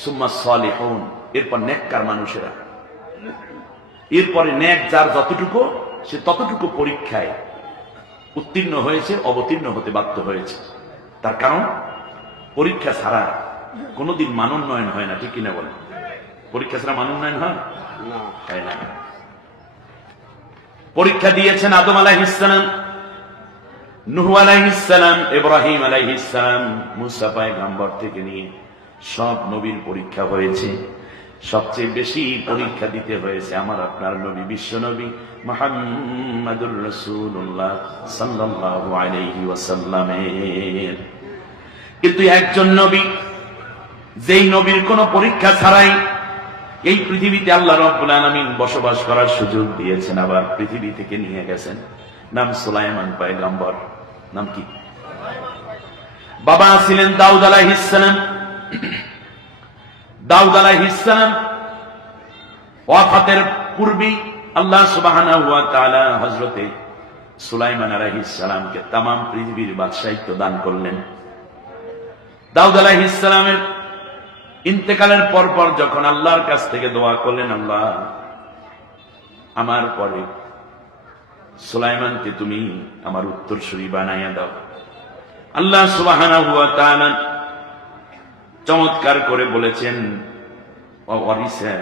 সুম্মা সালিহুন, এরপর নেককার মানুষেরা। এরপরে নেক যার যতটুকু, সে ততটুকু পরীক্ষায় উত্তীর্ণ হয়েছে, অবতীর্ণ হতে বাধ্য হয়েছে। তার কারণ পরীক্ষা ছাড়া কোনোদিন মানোন্নয়ন হয় না, ঠিক কিনা বলেন? পরীক্ষা ছাড়া মানোন্নয়ন হয় না। পরীক্ষা দিয়েছেন আদম আলাইহিস সালাম, নূহ আলাইহিস সালাম, ইব্রাহিম আলাইহিস সালাম, মুসা পয়গম্বর থেকে নিয়ে সব নবীর পরীক্ষা হয়েছে। সবচেয়ে বেশি পরীক্ষা দিতে হয়েছে আমার আপনার নবী, বিশ্ব নবী মুহাম্মাদুর রাসূলুল্লাহ সাল্লাল্লাহু আলাইহি ওয়াসাল্লামের। কিন্তু একজন নবী, যেই নবীর কোন পরীক্ষা ছাড়াই এই পৃথিবীতে আল্লাহ রাব্বুল আলামিন বসবাস করার সুযোগ দিয়েছেন, আবার পৃথিবী থেকে নিয়ে গেছেন, নাম সুলাইমান পয়গম্বর। নাম কি? বাবা ছিলেন দাউদ আলাইহিস সালাম। দাউদ আলাইহিস সালাম ওয়াফাতের পূর্বে আল্লাহ সুবহানাহু ওয়া তাআলা হযরতে সুলাইমান আলাইহিস সালামকে তামাম পৃথিবীর বাদশাহিত্ব দান করলেন। দাউদ আলাইহিস সালামের ইন্তেকালের পর যখন আল্লাহর কাছ থেকে দোয়া করলেন, আল্লাহ আমার পরে সুলাইমানকে তুমি আমার উত্তরসূরি বানাইয়া দাও। আল্লাহ সুবহানাহু ওয়া তাআলা চমৎকার করে বলেছেন, ওয়ারিসা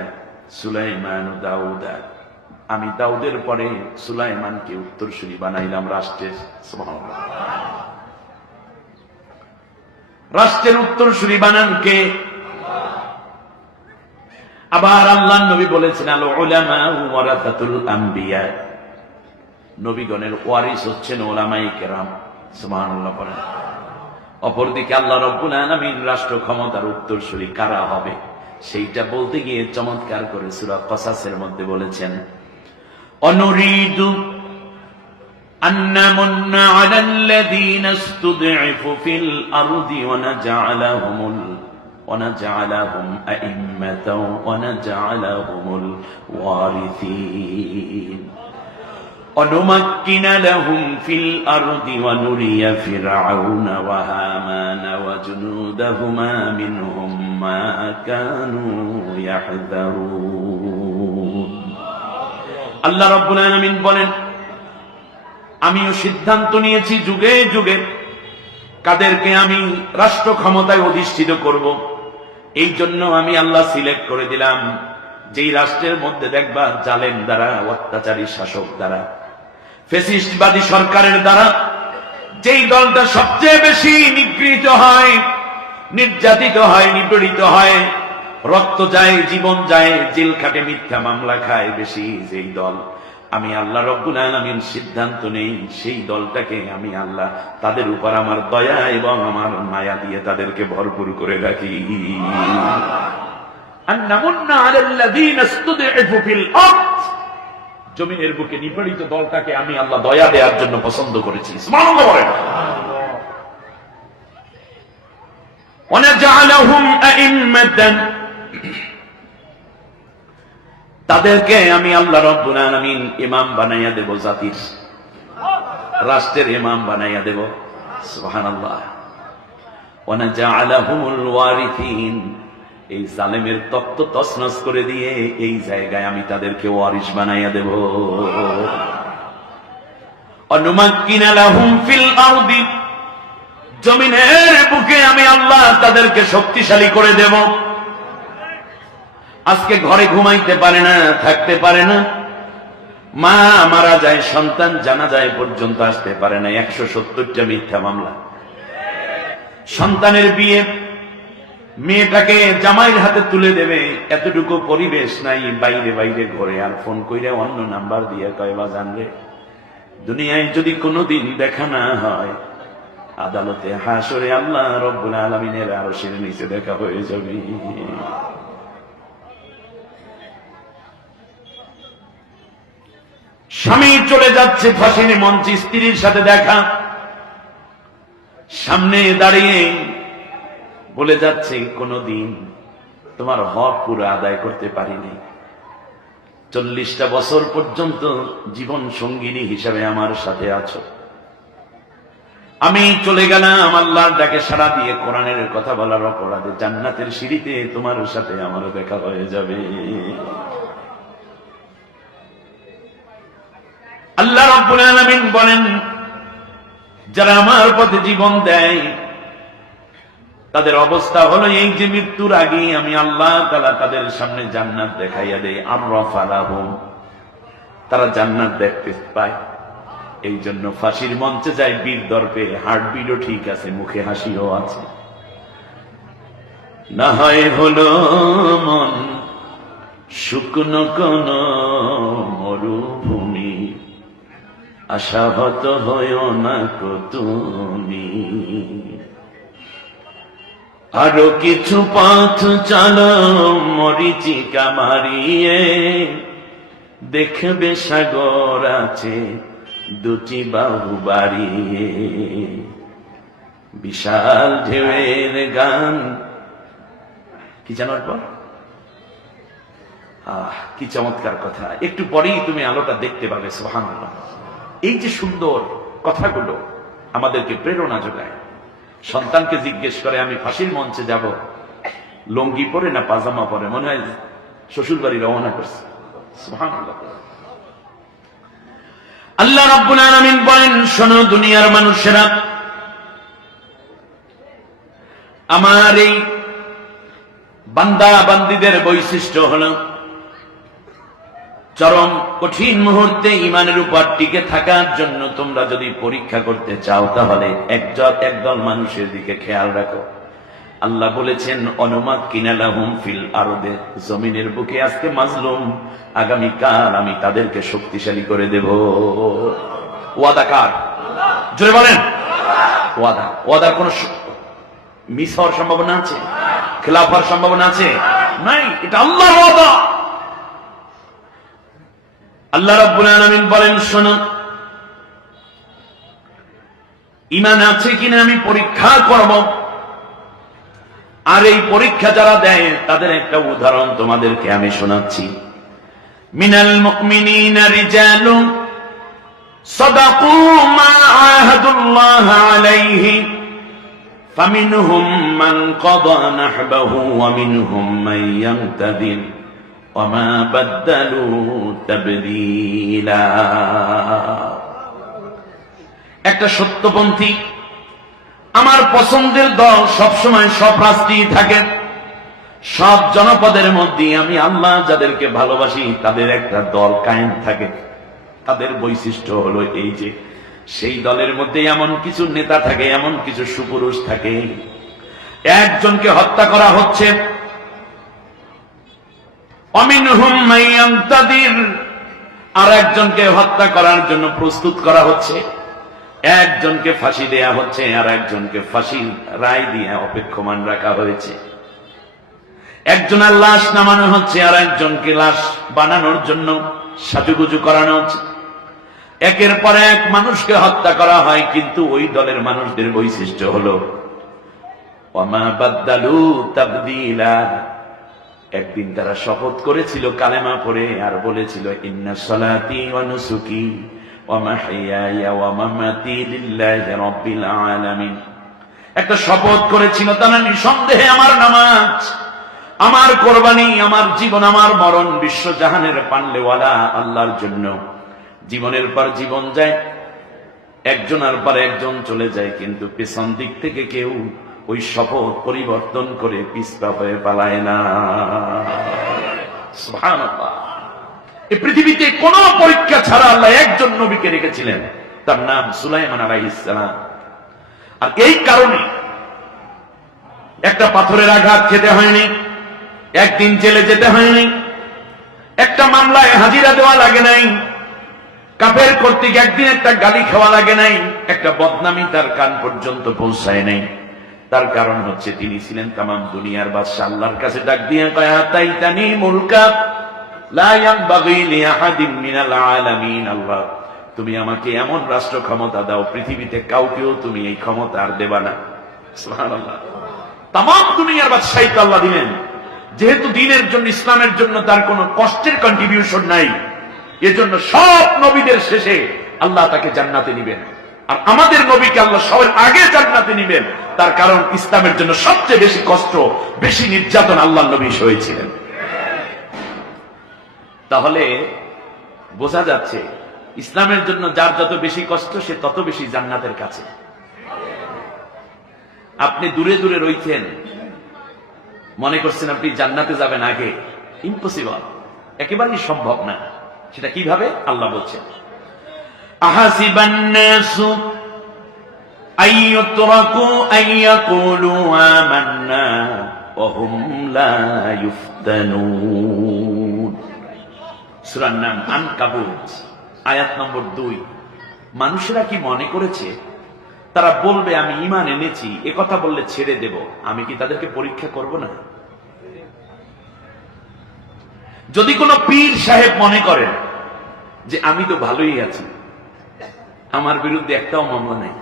সুলাইমান দাউদা, আমি দাউদের পরে সুলাইমানকে উত্তরসূরি বানাইলাম রাষ্ট্রের। সুবহানাল্লাহ। রাষ্ট্রের উত্তরসূরি বানান কে? আবার আল্লাহর নবী বলেছেন, আল উলামা ওয়ারাসাতুল আম্বিয়া, নবীগণের ওয়ারিস হচ্ছেন উলামায়ে কেরাম। সুবহানাল্লাহ বলেন। অপরদিকে আল্লাহ রাব্বুল আলামিন রাষ্ট্র ক্ষমতার উত্তরসূরি কারা হবে সেইটা বলতে গিয়ে চমৎকার করে সূরা কসাসের মধ্যে বলেছেন, অনুরিদু আন্নামুন্না আলাল্লাযীনা ইসতুদঈফু ফিল আরদি ওয়া নাজআলাহুম আইম্মাতাও ওয়া নাজআলাহুমুল ওয়ারিসিন অনুমাক্কিনা লাহুম ফিল আরদি ওয়া নুরিয়া ফিরআউনা ওয়া হামানা ওয়া জুনুদাহুমা মিনহুম মা কানু ইয়াহযারুন। আল্লাহ রাব্বুল আলামিন বলেন, আমিও সিদ্ধান্ত নিয়েছি যুগে যুগে কাদেরকে আমি রাষ্ট্র ক্ষমতায় অধিষ্ঠিত করব। এই জন্য আমি আল্লাহ সিলেক্ট করে দিলাম, যেই রাষ্ট্রের মধ্যে দেখবা জালেম দ্বারা, অত্যাচারী শাসক দ্বারা, ফ্যাসিস্টবাদী সরকারের দ্বারা যেই দলটা সবচেয়ে বেশি নিগৃহীত হয়, নির্যাতিত হয়, নিপীড়িত হয়, রক্ত যায়, জীবন যায়, জেল খাটে, মিথ্যা মামলা খায় বেশি, যেই দল, আমি আল্লাহ রাব্বুল আলামিন সিদ্ধান্ত নেই সেই দলটাকে আমি আল্লাহ তাদের উপর আমার দয়া এবং আমার মায়া দিয়ে তাদেরকে ভরপুর করে রাখি। আন্নামুন্না আলাল্লাযীনা ইসতুদঈফু ফিল আরদ, জমিনের বুকে নিপীড়িত দলটাকে আমি আল্লাহ দয়া দেওয়ার জন্য পছন্দ করেছি। সুবহানাল্লাহ বলেন। ওয়া নাজআলাহুম আইম্মাতান, তাদেরকে আমি আল্লাহ রাব্বুল আলামিন ইমাম বানাইয়া দেব, জাতির রাষ্ট্রের ইমাম বানাইয়া দেব। সুবহানাল্লাহ। ওয়া নাজআলাহুমুল ওয়ারিসিন, এই জালেমের তখ্ত তছনছ করে দিয়ে এই জায়গায় আমি তাদেরকে ওয়ারিস বানাইয়া দেব। অনুমাক্কিনা লাহুম ফিল আরদি, জমিনের বুকে আমি আল্লাহ তাদেরকে শক্তিশালী করে দেব। আজকে ঘরে ঘুমাইতে পারে না, থাকতে পারে না, মা মারা যায়, সন্তান জানাজায় পর্যন্ত আসতে পারে না, 170টা মিথ্যা মামলা, সন্তানের বিয়ে, মেয়েটাকে জামাইয়ের হাতে তুলে দেবে, এতটুকু পরিবেশ নাই, বাইরে বাইরে ঘরে, আর ফোন কইরা অন্য নাম্বার দিয়ে কয়, বাজান রে, দুনিয়ায় যদি কোনোদিন দেখা না হয়, আদালতে হাসরে আল্লাহ রাব্বুল আলামিনের আরশের নিচে দেখা হয়ে যাবে। স্বামী চলে যাচ্ছে ফাঁসির মঞ্চে, স্ত্রীর সাথে দেখা, সামনে দাঁড়িয়ে বলে যাচ্ছে, কোনদিন তোমার হক পুরো আদায় করতে পারিনি, 40টা বছর পর্যন্ত জীবন সঙ্গিনী হিসাবে আমার সাথে আছো, আমি চলে গেলাম আল্লাহর ডাকে সাড়া দিয়ে কোরআনের কথা বলার অপরাধে জান্নাতের সিঁড়িতে তোমার সাথে আমারও দেখা হয়ে যাবে। আল্লাহ রাব্বুল আলামিন বলেন, যারা আমার পথে জীবন দেয় তাদের অবস্থা হলো এই যে মৃত্যুর আগে আমি আল্লাহ তাআলা তাদের সামনে জান্নাত দেখাইয়া দেয়। আররাফা লাহুম, তারা জান্নাত দেখতে পায়। এই জন্য ফাঁসির মঞ্চে যায় বীর দর্পে, হার্টবিটও ঠিক আছে, মুখে হাসিও আছে। না হয় হলো মন শুকনো কোন মরুভূমি, আশাহত হইও না কো তুমি। আরো কিছু পথ চলো মরিচিকা মারিয়ে, দেখবে সাগর আছে দুটি বাহু বাড়িয়ে। বিশাল ঢেউয়ের গান কি জানার পর কি চমৎকার কথা। একটু পরেই তুমি আলোটা দেখতে পাবে। সুবহানাল্লাহ। এই যে সুন্দর কথাগুলো আমাদেরকে প্রেরণা যোগায়। সন্তানকে জিজ্ঞেস করে আমি ফাঁসির মঞ্চে যাব, লুঙ্গি পরে না পাজামা পরে? মনে হয় শ্বশুর বাড়ি রওনা করছে। সুবহানাল্লাহ। আল্লাহ রাব্বুল আলামিন বলেন, শোনো দুনিয়ার মানুষেরা, আমার এই বান্দা বান্দীদের বৈশিষ্ট্য হলো চরম কঠিন মুহূর্তে ইমানের উপর টিকে থাকার জন্য তোমরা যদি পরীক্ষা করতে চাও তাহলে একদল মানুষের দিকে খেয়াল রাখো। আল্লাহ বলেছেন, অনুমাক্কিনা লাহুম ফিল আরদে, জমিনের বুকে আজকে মাজলুম, আগামীকাল আমি তাদেরকে শক্তিশালী করে দেব। ওয়াদা কার? জোরে বলেন। ওয়াদা। ওয়াদার কোন মিস হওয়ার সম্ভাবনা আছে? খেলাফ হওয়ার সম্ভাবনা আছে? নাই। এটা আল্লাহর ওয়াদা। আল্লাহ রাব্বুল আলামিন বলেন, শোনো, ঈমান আছে কিনা আমি পরীক্ষা করব। আর এই পরীক্ষা যারা দেয় তাদের একটা উদাহরণ তোমাদেরকে আমি শোনাচ্ছি। মিনাল মুমিনিনা রিজালুন সাদাকু মা আহাদুল্লাহ আলাইহি ফামিনহুম মান কাদা নাহবাহু ওয়া মিনহুম মান ইয়ানতাদির ওয়া মা বাদদালু তাবদীলা। একটা সত্যপন্থী আমার পছন্দের দল সবসময় সব রাষ্ট্রেই থাকে। সব জনপদের মধ্যে আমি আল্লাহ যাদেরকে ভালোবাসি তাদের একটা দল কায়েম থাকে। তাদের বৈশিষ্ট্য হলো এই যে সেই দলের মধ্যে এমন কিছু নেতা থাকে, এমন কিছু সুপুরুষ থাকে। একজনকে হত্যা করা হচ্ছে, অমিনহুম মান ইয়ানতাদির, আর একজনকে হত্যা করার জন্য প্রস্তুত করা হচ্ছে। একজনকে ফাঁসি দেয়া হচ্ছে, আর একজনকে ফাঁসির রায় দিয়ে অপেক্ষমান রাখা হয়েছে। একজনের লাশ নামানো হচ্ছে, আর একজনকে লাশ বানানোর জন্য সাজুগুজু করানো হচ্ছে। একের পর এক মানুষকে হত্যা করা হয়, কিন্তু ওই দলের মানুষদের বৈশিষ্ট্য হলো ওয়া মা বাদদালু তাবদীলা। একদিন তারা শপথ করেছিল কালেমা পড়ে, আর বলেছিল ইন্না সলাতি ওয়া নুসুকি ওয়া মাহইয়ায়া ওয়া মামাতি লিল্লাহি রাব্বিল আলামিন। একটা শপথ করেছিল তারা, নিঃসন্দেহে আমার নামাজ, আমার কোরবানি, আমার জীবন, আমার মরণ বিশ্বজাহানের পানলেওয়ালা আল্লাহর জন্য। জীবনের পর জীবন যায়, একজনের পর একজন চলে যায়, কিন্তু পেছন দিক থেকে কেউ ওই শপথ পরিবর্তন করে পিছপা হয়ে পালায় না। সুবহানাল্লাহ। এই পৃথিবীতে কোন পরীক্ষা ছাড়া আল্লাহ একজন নবীকে রেখেছিলেন, তার নাম সুলাইমান আলাইহিস সালাম। আর এই কারণে একটা পাথরের আঘাত খেতে হয়নি, একদিন জেলে যেতে হয়নি, একটা মামলায় হাজিরা দেওয়া লাগে নাই, কাফের কর্তৃক একদিন একটা গালি খাওয়া লাগে নাই, একটা বদনামি তার কান পর্যন্ত পৌঁছায় নাই। তার কারণ হচ্ছে তিনি ছিলেন তামাম দুনিয়ার বাদশা। আল্লাহর কাছে ডাক দিয়ে কয়, আতাইতানি মুলকা লা ইয়ানবাগি লিআহাদিন মিনাল আলামিন। আল্লাহ, তুমি আমাকে এমন রাষ্ট্র ক্ষমতা দাও, পৃথিবীতে কাউকেও তুমি এই ক্ষমতা আর দেবা না। সুবহানাল্লাহ। তামাম দুনিয়ার বাদশাহী তো আল্লাহ দিলেন। যেহেতু দ্বীনের জন্য, ইসলামের জন্য তার কোনো কষ্টের কন্ট্রিবিউশন নাই, এজন্য সব নবীদের শেষে আল্লাহ তাকে জান্নাতে নিবেন। আর আমাদের নবীকে আল্লাহ সবার আগে জান্নাতে নিবেন, তার কারণ ইসলামের জন্য সবচেয়ে বেশি কষ্ট, বেশি নির্যাতন আল্লাহ নবী সয়েছিলেন। তাহলে বোঝা যাচ্ছে ইসলামের জন্য যার যত বেশি কষ্ট সে তত বেশি জান্নাতের কাছে। আপনি দূরে দূরে রইছেন, মনে করছেন আপনি জান্নাতে যাবেন আগে, ইম্পসিবল, একেবারেই সম্ভব না। সেটা কিভাবে? আল্লাহ বলছেন, আহাসিবান নাসু আইয়ুতরাকু আইয়াকুলু আমান্না ওয়া হুম লা ইফতানুন। সূরার নাম আনকাবুত, আয়াত নম্বর 2। মানুষেরা কি মনে করেছে তারা বলবে আমি ঈমান এনেছি, এ কথা বললে ছেড়ে দেব, আমি কি তাদেরকে পরীক্ষা করব না? যদি কোনো পীর সাহেব মনে করেন যে আমি তো ভালোই আছি, আমার বিরুদ্ধে একটাও মামলা নাই,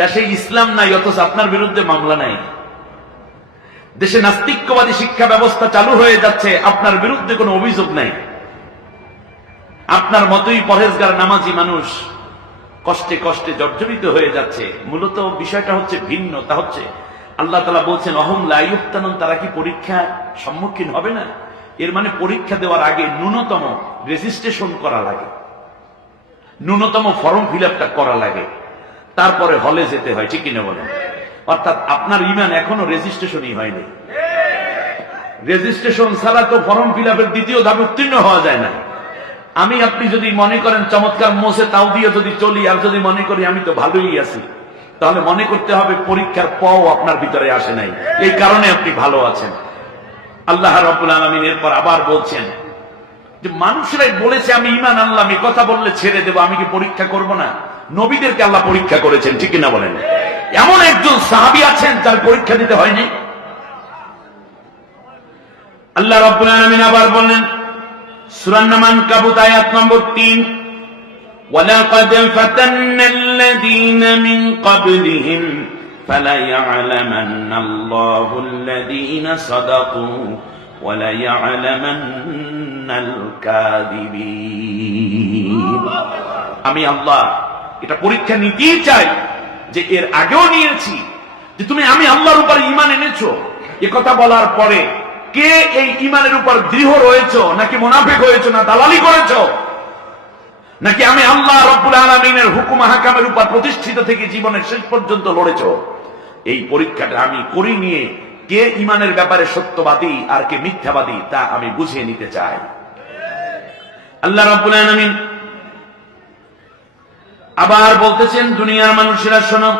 দেশে ইসলাম নাই অথচ আপনার বিরুদ্ধে মামলা নাই, দেশে নাস্তিক্যবাদী শিক্ষা ব্যবস্থা চালু হয়ে যাচ্ছে, আপনার বিরুদ্ধে কোনো অভিযোগ নাই, আপনার মতোই পরহেজগার নামাজি মানুষ কষ্টে কষ্টে জর্জরিত হয়ে যাচ্ছে, মূলত বিষয়টা হচ্ছে ভিন্ন। তা হচ্ছে আল্লাহ তাআলা বলছেন অহম লা ইফতানুন, তারা কি পরীক্ষার সম্মুখীন হবে না? এর মানে পরীক্ষা দেওয়ার আগে ন্যূনতম রেজিস্ট্রেশন করা লাগে, ন্যূনতম ফর্ম ফিল আপটা করা লাগে, তারপরে হলে যেতে হয়, ঠিক কিনা বলেন? অর্থাৎ আপনার ঈমান এখনো রেজিস্ট্রেশনই হয়নি। রেজিস্ট্রেশন ছাড়া তো ফর্ম ফিল আপের দ্বিতীয় ধাপে উত্তীর্ণ হওয়া যায় না। আমি আপনি যদি মনে করেন চমৎকার মোছে তাও দিয়ে যদি চলি, আর যদি মনে করি আমি তো ভালোই আছি, তাহলে মনে করতে হবে পরীক্ষার পও আপনার ভিতরে আসে নাই, এই কারণে আপনি ভালো আছেন। আল্লাহ রাব্বুল আলামিন এরপর আবার বলছেন যে মানুষরাই বলেছে আমি ঈমান আনলাম, এই কথা বললে ছেড়ে দেব, আমি কি পরীক্ষা করব না? নবীদেরকে আল্লাহ পরীক্ষা করেছেন, ঠিক কিনা বলেন? এমন একজন সাহাবী আছেন যার পরীক্ষা দিতে হয়নি। আল্লাহ রাব্বুল আলামিন আবার বললেন সূরা আনকাবুত আয়াত নম্বর 3, ওয়ালাকাদ ফাতান্নাল্লাযীনা মিন ক্বাবলিহিম ফালায়া'লামান্নাল্লাহুল্লাযীনা সাদাকু ওয়ালায়া'লামান্নাল কাযিবিন। আমি আল্লাহ এটা পরীক্ষা নিতেই চাই, যে এর আগেও নিয়েছি, যে তুমি আমি আল্লাহর উপর ঈমান এনেছো, এ কথা বলার পরে কে এই ঈমানের উপর দৃঢ় রয়েছো, নাকি মুনাফিক হয়েছো, না দালালি করেছো, নাকি আমি আল্লাহ রাব্বুল আলামিনের হুকুম আহকামের উপর প্রতিষ্ঠিত থেকে জীবনের শেষ পর্যন্ত লড়েছো? এই পরীক্ষাটা আমি করি নিয়ে কে ঈমানের ব্যাপারে সত্যবাদী আর কে মিথ্যাবাদী তা আমি বুঝিয়ে নিতে চাই। আল্লাহ রাব্বুল আলামিন আবার বলতেছেন দুনিয়ার মানুষেরা শোনো,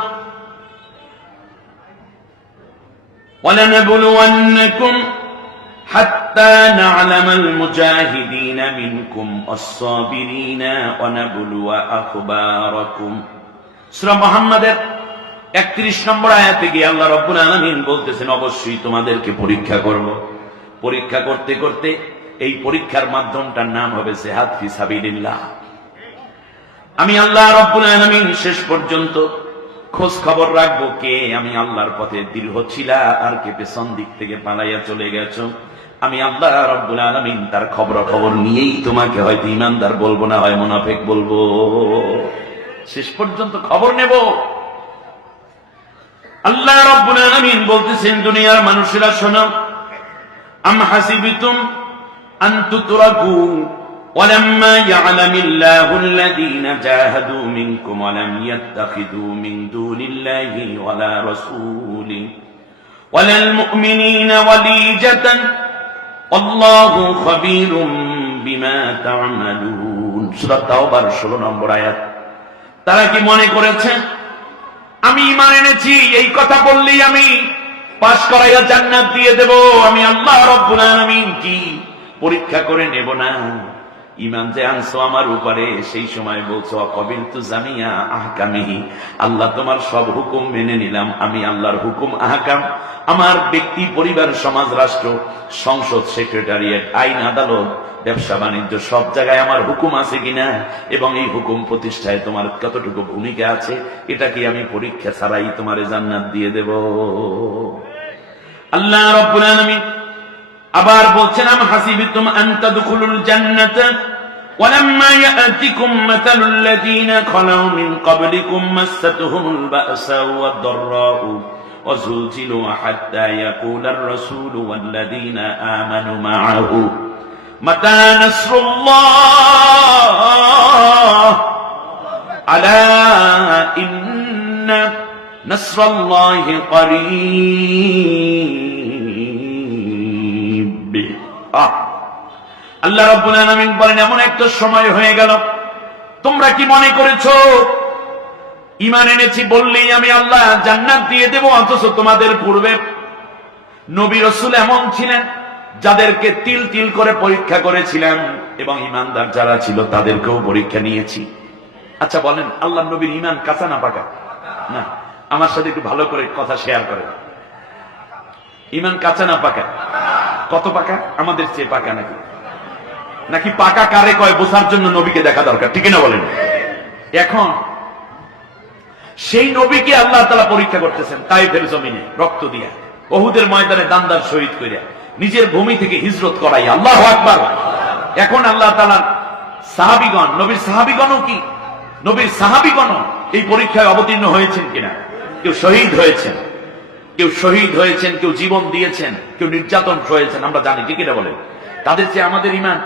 ওয়ালানাবলুওয়ান্নাকুম হাত্তা না'লামাল মুজাহিদিনা মিনকুম ওয়াস-সাবিরিনা ওয়া নাবলুয়া আখবারাকুম। সূরা মুহাম্মাদের 31 নম্বর আয়াতে গিয়ে আল্লাহ রাব্বুল আলামিন বলতেছেন অবশ্যই তোমাদেরকে পরীক্ষা করব। পরীক্ষা করতে করতে এই পরীক্ষার মাধ্যমটার নাম হবে জিহাদ ফি সাবিলিল্লাহ। আমি আল্লাহ রাব্বুল আলামিন শেষ পর্যন্ত খোঁজ খবর রাখবো কে আমি আল্লাহর পথে দৃঢ় ছিলা আর কে পেছন দিক থেকে পালাইয়া চলে গেছো। আমি আল্লাহ রাব্বুল আলামিন তার খবর নিয়েই তোমাকে হয়তো ঈমানদার বলবো না, হয় মুনাফিক বলবো। শেষ পর্যন্ত খবর নেব। আল্লাহ রাব্বুল আলামিন বলতেছেন দুনিয়ার মানুষেরা শোনো, আম হাসিবতুম আন তুতরাকু ওয়ালাম্মা ইয়া'লামিল্লাহুল্লাযীনা জাহাদু মিনকুম ওয়া লাম ইয়াত্তাখিযু মিন দুনিল্লাহি ওয়ালা রাসূলিহি ওয়ালাল মুমিনিনা ওয়ালিজাতান আল্লাহু খাবীরুম বিমা তা'মালুন। সূরা তাওবার 16 নম্বর আয়াত। তারা কি মনে করেছে আমি ঈমান এনেছি, এই কথা বললেই আমি পাস করাইয়া জান্নাত দিয়ে দেব, আমি আল্লাহ রাব্বুল আলামিন কি পরীক্ষা করে নেব না? ঈমান যে আনছো আমার উপরে, সেই সময় বলছো কবিলতু জামিয়া আহকামিহি, আল্লাহ তোমার সব হুকুম মেনে নিলাম। আমি আল্লাহর হুকুম আহকাম, আমার ব্যক্তি, পরিবার, সমাজ, রাষ্ট্র, সংসদ, সেক্রেটারিয়েট, আইন, আদালত, ব্যবসা বাণিজ্য, সব জায়গায় আমার হুকুম আছে কিনা এবং এই হুকুম প্রতিষ্ঠায় তোমার কতটুকু ভূমিকা আছে, এটা কি আমি পরীক্ষা ছাড়াই তোমার জান্নাত দিয়ে দেব? আল্লাহ রাব্বুল আলামিন আবার বলছেন আম হাসিবতুম আন তাদখুলুল জান্নাতা ولما يأتكم مثل الذين خلوا من قبلكم مستهم البأساء والضراء وزلزلوا حتى يقول الرسول والذين آمنوا معه متى نصر الله ألا إن نصر الله قريب আল্লাহ রাব্বুল আলামিন বলেন, এমন একটা সময় হয়ে গেল, তোমরা কি মনে করেছো ঈমান এনেছি বললেই আমি আল্লাহ জান্নাত দিয়ে দেব? অথচ তোমাদের পূর্বে নবী রাসূল এমন ছিলেন যাদেরকে তিল তিল করে পরীক্ষা করেছিলাম, এবং ঈমানদার যারা ছিল তাদেরকেও পরীক্ষা নিয়েছি। আচ্ছা বলেন, আল্লাহ নবীর ঈমান কাঁচা না পাকা? না। আমার সাথে একটু ভালো করে কথা শেয়ার করেন। ঈমান কাঁচা না পাকা? কত পাকা? আমাদের চেয়ে পাকা নাকি? নাকি পাকা কারে কয় বোঝার জন্য নবীকে দেখা দরকার, ঠিক না বলেন? এখন সেই নবীকে আল্লাহ তাআলা পরীক্ষা করতেছেন তায়েফের জমিনে রক্ত দিয়া, উহুদের ময়দানে দান্দার শহীদ করিয়া, নিজের ভূমি থেকে হিজরত করাই। আল্লাহু আকবার। এখন আল্লাহ তাআলা সাহাবীগণ, নবীর সাহাবীগণও কি, নবীর সাহাবীগণও এই পরীক্ষায় অবতীর্ণ হয়েছেন কিনা? কেউ শহীদ হয়েছেন, কেউ শহীদ হয়েছেন, কেউ জীবন দিয়েছেন, কেউ নির্যাতন সয়েছেন, আমরা জানি, ঠিক না বলেন? তাদের চেয়ে আমাদের ঈমান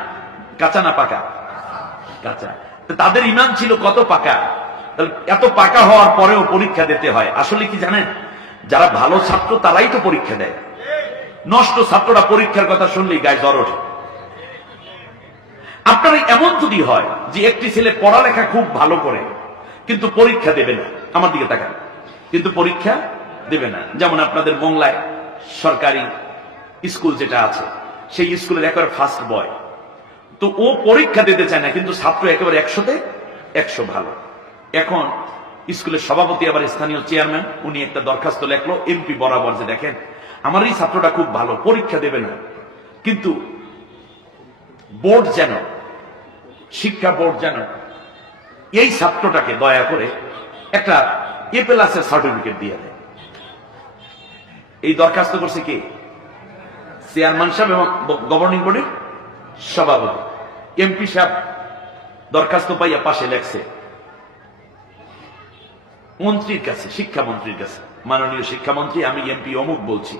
কাঁচা না পাকা? কাঁচা। তাদের ঈমান ছিল কত পাকা! এত পাকা হওয়ার পরেও পরীক্ষা দিতে হয়। আসলে কি জানেন, যারা ভালো ছাত্র তারাই তো পরীক্ষা দেয়। নষ্ট ছাত্ররা পরীক্ষার কথা শুনলেই গায়ে জ্বর ওঠে। আপনার এমন যদি হয় যে একটি ছেলে পড়ালেখা খুব ভালো করে কিন্তু পরীক্ষা দেবে না, আমার দিকে তাকান, কিন্তু পরীক্ষা দেবে না, যেমন আপনাদের মোংলায় সরকারি স্কুল যেটা আছে, সেই স্কুলের একেবারে ফার্স্ট বয়, তো ও পরীক্ষা দিতে চায় না, কিন্তু ছাত্র একেবারে 100-তে 100 ভালো। এখন স্কুলের সভাপতি আবার স্থানীয় চেয়ারম্যান, উনি একটা দরখাস্ত লেখলো এমপি বরাবর, যে দেখেন আমার এই ছাত্রটা খুব ভালো, পরীক্ষা দেবে না, কিন্তু বোর্ড যেন, শিক্ষা বোর্ড যেন এই ছাত্রটাকে দয়া করে একটা A+ সার্টিফিকেট দিয়ে দেয়। এই দরখাস্ত করছে কে? চেয়ারম্যান সাহেব এবং গভর্নিং বডির সভাপতি। এমপি সাহেব দরখাস্ত পাইয়া পাশে লেখছে মন্ত্রীর কাছে, শিক্ষামন্ত্রীর কাছে, মাননীয় শিক্ষামন্ত্রী, আমি এমপি অমুক বলছি,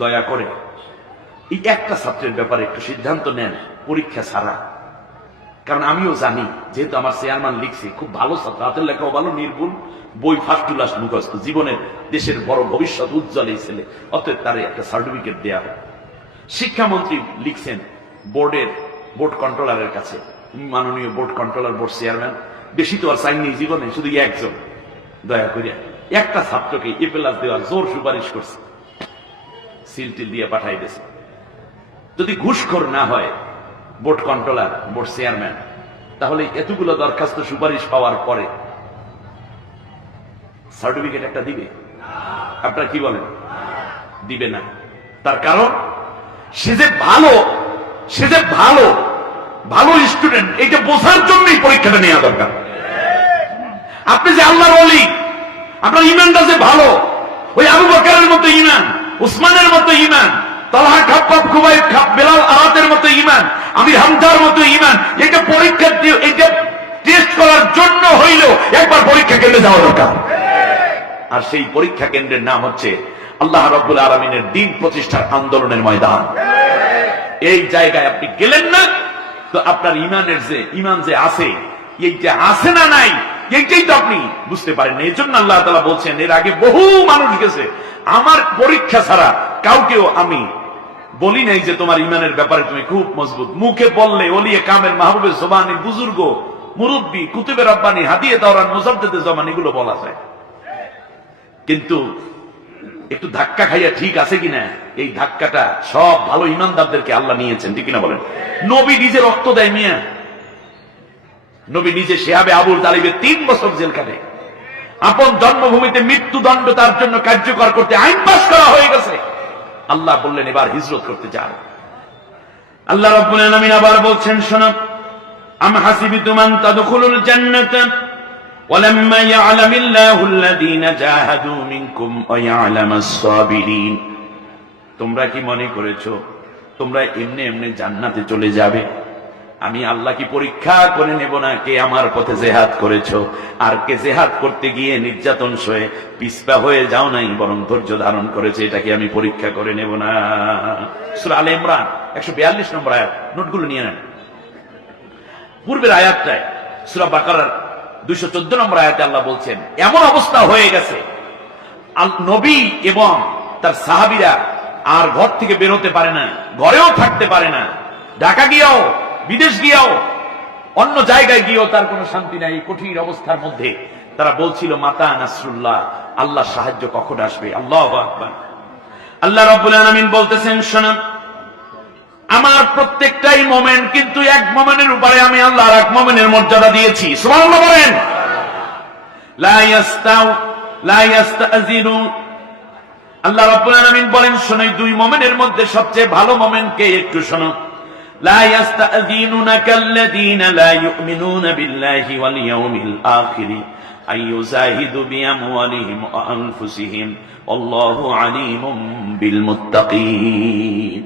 দয়া করে এই একটা ছাত্রের ব্যাপারে একটু সিদ্ধান্ত নেন পরীক্ষা ছাড়া। কারণ আমিও জানি, যেহেতু আমার চেয়ারম্যান লিখছে, খুব ভালো ছাত্র, হাতের লেখাও ভালো, নির্ভুল, বই ফার্স্ট ক্লাস মুখস্থ, জীবনের দেশের বড় ভবিষ্যৎ উজ্জ্বল এই ছেলে, অতএব তারে একটা সার্টিফিকেট দেয়া হয়। শিক্ষামন্ত্রী লিখছেন বোর্ড কন্ট্রোলারের কাছে, মাননীয় বোর্ড কন্ট্রোলার, বোর্ড চেয়ারম্যান, বেশি তো আর সাইন নেই জীবনে, শুধু একজন, দয়া করিয়া একটা ছাত্রকে A+ দেওয়ার জোর সুপারিশ করছে, সিল টিল দিয়ে পাঠাই দিয়েছে। যদি ঘুষখোর না হয় বোর্ড কন্ট্রোলার, বোর্ড চেয়ারম্যান, তাহলে এতগুলো দরখাস্ত সুপারিশ পাওয়ার পরে সার্টিফিকেট একটা দিবে? আপনারা কি বলেন? দিবে না। তার কারণ সে যে ভালো, সে যে ভালো ভালো স্টুডেন্ট, এইটা বোঝার জন্যই পরীক্ষাটা নেওয়া দরকার। আপনি যে আল্লাহর ওলি, আপনার ঈমানটা যে ভালো, ওই আবু বকরের মতো ঈমান, উসমানের মতো ঈমান, তালহা, খাব্বাব, খুবাইব, বেলাল, আরাতের মতো ঈমান, আমির হামজার মতো ঈমান, এটা পরীক্ষা দিয়ে, এটা টেস্ট করার জন্য হইলেও একবার পরীক্ষা কেন্দ্রে যাওয়া দরকার। আর সেই পরীক্ষা কেন্দ্রের নাম হচ্ছে আল্লাহ রাব্বুল আলামিনের দ্বীন প্রতিষ্ঠার আন্দোলনের ময়দান। এই জায়গায় আপনি গেলেন না তো আপনার ঈমান যে আছে, এইটা আছে না নাই, এইটাই তো আপনি বুঝতে পারেন না। এই জন্য আল্লাহ তাআলা বলছেন, এর আগে বহু মানুষ গেছে, আমার পরীক্ষা ছাড়া কাউকেও আমি বলি নাই যে তোমার ঈমানের ব্যাপারে তুমি খুব মজবুত। মুখে বললে ওলিয়ে কামেল, মাহবুবে সোবানি, বুজুর্গ, মুরব্বী, কুতুবে রব্বানি, হাদিয়ে দাওরান, মুজাদ্দিদে জামান, এগুলো বলা যায়, কিন্তু একটু ধাক্কা খাইয়া ঠিক আছে কিনা, এই ধাক্কাটা সব ভালো ঈমানদারদেরকে আল্লাহ নিয়েছেন, ঠিক কিনা বলেন? নবী নিজে রক্ত দেয় মিয়া, নবী নিজে শিহাবে আবুল তালিবে 3 বছর জেল কাটে, আপন জন্মভূমিতে মৃত্যুদণ্ড তার জন্য কার্যকর করতে আইন পাস করা হয়ে গেছে। আল্লাহ বললেন এবার হিজরত করতে যান। আল্লাহ রাব্বুল আলামিন আবার বলছেন, শোনো, আম হাসিবতুম আন তাদখুলুল জান্নাতা ওয়ালাম্মা ইয়া'লামিল্লাহু আল্লাযীনা জাহাদু মিনকুম ওয়া ইয়া'লামাস সাবিরিন। তোমরা কি মনে করেছো তোমরা এমনি এমনি জান্নাতে চলে যাবে? আমি আল্লাহ কি পরীক্ষা করে নেব না কে আমার পথে জেহাদ করেছো, আর কে জেহাদ করতে গিয়ে নির্যাতন সয়ে পিছপা হয়ে যাও নাই, বরং ধৈর্য ধারণ করেছে, এটাকে আমি পরীক্ষা করে নেব না। সূরা আলে ইমরান 142 নম্বর আয়াত, নোটগুলো নিয়ে নেন। পূর্বের আয়াতটায় সূরা বাকারার 214 নম্বর আয়াতে আল্লাহ বলছেন, এমন অবস্থা হয়ে গেছে নবী এবং তার সাহাবীরা আর ঘর থেকে বের হতে পারে না, ঘরেও থাকতে পারে না, ঢাকা গিয়েও, বিদেশ গিয়েও, অন্য জায়গায় গিয়েও তার কোনো শান্তি নাই। কঠিন অবস্থার মধ্যে তারা বলছিল, মাতা নাসরুল্লাহ, আল্লাহর সাহায্য কখন আসবে? আল্লাহু আকবার। আল্লাহ রাব্বুল আলামিন বলতেছেন, শোনো, আমার প্রত্যেকটাই মোমেন, কিন্তু এক মোমেনের উপরে আমি আল্লাহ আর এক মোমেনের মর্যাদা দিয়েছি। সুবহানাল্লাহ বলেন। লা ইস্তাযিনু, আল্লাহ রাব্বুল আলামিন বলেন, শোনো, দুই মোমেনের মধ্যে সবচেয়ে ভালো মোমেন কে? একটু শোনো। লা ইস্তাযিনুনাকা আল্লাযীনা লা ইউমিনুনা বিল্লাহি ওয়াল ইয়াউমিল আখির আইয়ুজাহিদু বিআমওয়ালিহিম ওয়া আনফুসিহিম আল্লাহু আলীমুম বিল মুত্তাকিন।